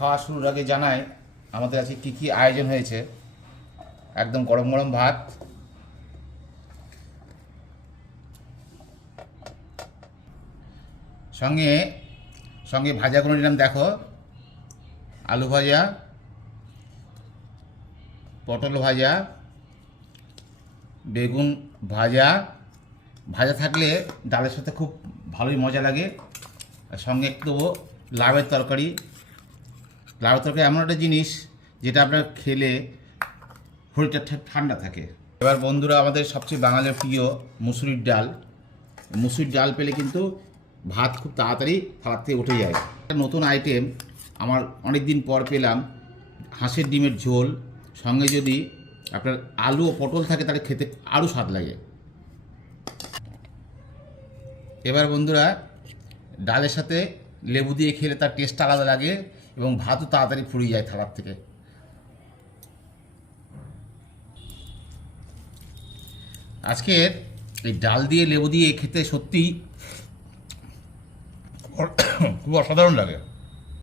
খাওয়া শুরুর আগে জানাই আমাদের আজকে কী কী আয়োজন হয়েছে। একদম গরম গরম ভাত, সঙ্গে সঙ্গে ভাজা করে নিলাম, দেখো আলু ভাজা, পটল ভাজা, বেগুন ভাজা। ভাজা থাকলে ডালের সাথে খুব ভালোই মজা লাগে। আর সঙ্গে একটু লাউয়ের তরকারি। লাউয়ের তরকারি এমন একটা জিনিস যেটা আপনার খেলে শরীরটা ঠান্ডা থাকে। এবার বন্ধুরা, আমাদের সবচেয়ে বাঙালির প্রিয় মুসুরির ডাল। মুসুরির ডাল পেলে কিন্তু ভাত খুব তাড়াতাড়ি থালার থেকে উঠে যায়। একটা নতুন আইটেম আমার অনেক দিন পর পেলাম, হাঁসের ডিমের ঝোল। সঙ্গে যদি আপনার আলু ও পটল থাকে তাহলে খেতে আরও স্বাদ লাগে। এবার বন্ধুরা, ডালের সাথে লেবু দিয়ে খেলে তার টেস্ট আলাদা লাগে এবং ভাতও তাড়াতাড়ি ফুরিয়ে যায় থালার থেকে। আজকের এই ডাল দিয়ে লেবু দিয়ে খেতে সত্যিই খুব অসাধারণ লাগে।